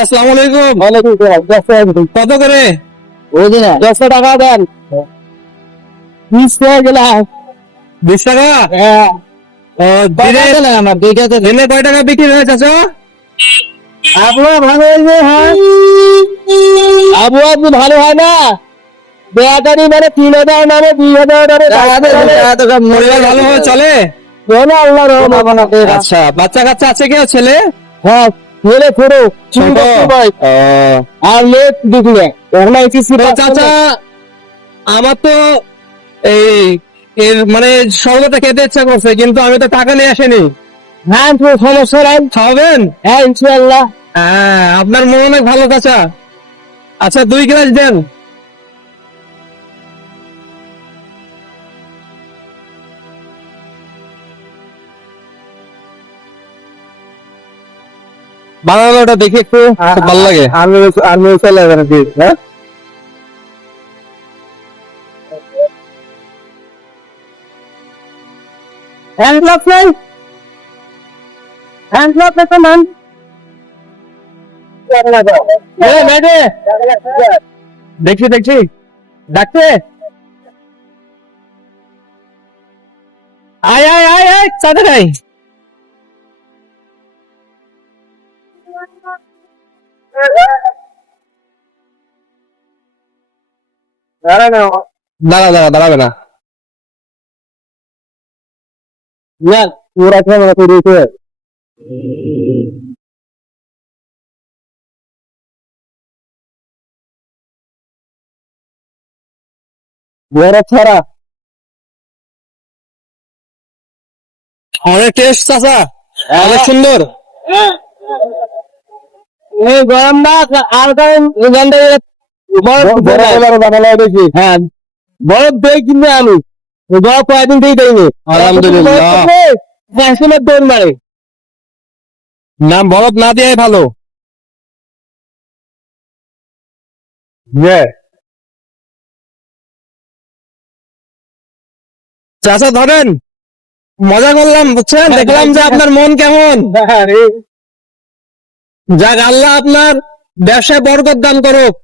আসসালামু আলাইকুম। কত করে? 10 টাকা দেন। 20 টাকা গেলাম। 20 টাকা? আমার 2 টাকা দেন। দিনে কয় টাকা বিক্রি হয় চাচা? আবহাওয়া ভালো হয়েছে, হ্যাঁ আবহাওয়া কি ভালো হয় না? বেয়াদারি মানে 3,000 নামে 2,000 নামে পরিবার ভালোভাবে চলে? আল্লাহ রহমত। আচ্ছা, বাচ্চা কাচ্চা আছে কেউ? ছেলে হ্যাঁ, ছেলে ছোট ছোট? আর মেয়ে দুপুরে এখন তো চাচা, আমার তো এই এর মানে শরবতটা খেতে ইচ্ছা করছে, কিন্তু আমি তো টাকা নিয়ে আসিনি। হ্যাঁ তো সমস্যা নাই। খাওয়াবেন? হ্যাঁ ইনশাআল্লাহ। হ্যাঁ, আপনার মন অনেক ভালো চাচা। আচ্ছা, 2 গ্লাস দেন। বানানোটা দেখে একটু খুব ভালো লাগে। আমি চলে যাবেন হ্যাঁ। হ্যান্ড গ্লাভস নাই? হ্যান্ড গ্লাভস একটা মান। দেখছি দেখছি, ডাকছে। আয় আয় আয় আয়, চাঁদে নাই। দাঁড়াবে না। পুরা খেলা তৈরি হয়েছে। বরফ ছাড়া অনেক টেস্ট চাচা, অনেক সুন্দর। এই গরম না আর কারণ বরফ বানালো দেখি। হ্যাঁ, বরফ দেই কিনে আলু বরফ কয়েকদিন থেকে দেয়নি। আলহামদুলিল্লাহ। দৌড় মারে না, বরফ না দেওয়াই ভালো। চাচা ধরেন, মজা করলাম বুঝছেন, দেখলাম যে আপনার মন কেমন। যাক, আল্লাহ আপনার ব্যবসায় বরকত দান করুক।